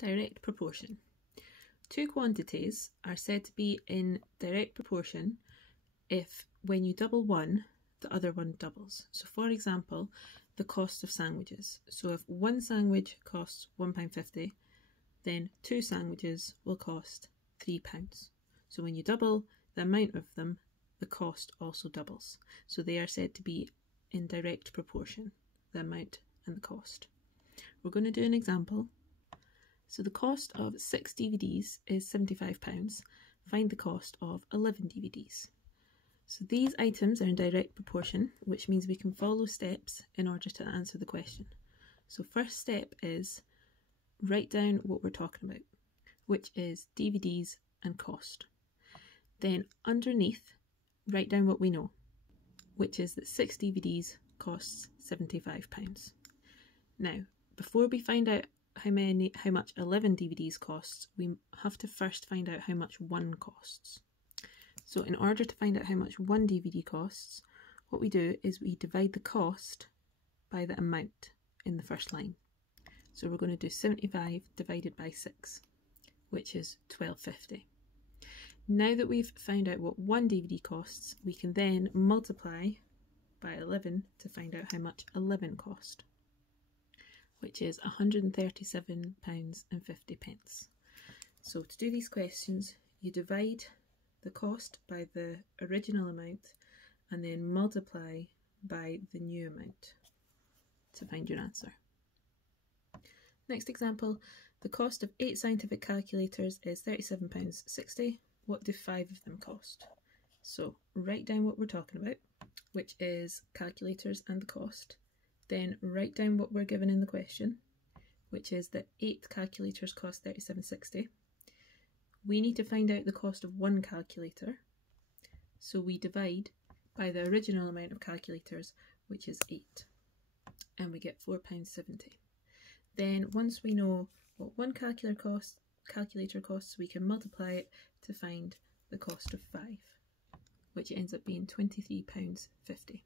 Direct proportion. Two quantities are said to be in direct proportion if, when you double one, the other one doubles. So for example, the cost of sandwiches. So if one sandwich costs £1.50, then two sandwiches will cost £3. So when you double the amount of them, the cost also doubles. So they are said to be in direct proportion, the amount and the cost. We're going to do an example. So the cost of 6 DVDs is £75. Find the cost of 11 DVDs. So these items are in direct proportion, which means we can follow steps in order to answer the question. So first step is write down what we're talking about, which is DVDs and cost. Then underneath, write down what we know, which is that 6 DVDs costs £75. Now, before we find out how much 11 DVDs costs, we have to first find out how much one costs. So in order to find out how much one DVD costs, what we do is we divide the cost by the amount in the first line. So we're going to do 75 divided by 6, which is £12.50. Now that we've found out what one DVD costs, we can then multiply by 11 to find out how much 11 cost, which is £137.50. So to do these questions, you divide the cost by the original amount and then multiply by the new amount to find your answer. Next example, the cost of 8 scientific calculators is £37.60. What do 5 of them cost? So write down what we're talking about, which is calculators and the cost. Then write down what we're given in the question, which is that 8 calculators cost £37.60. We need to find out the cost of one calculator, so we divide by the original amount of calculators, which is 8, and we get £4.70. Then once we know what one calculator costs, we can multiply it to find the cost of 5, which ends up being £23.50.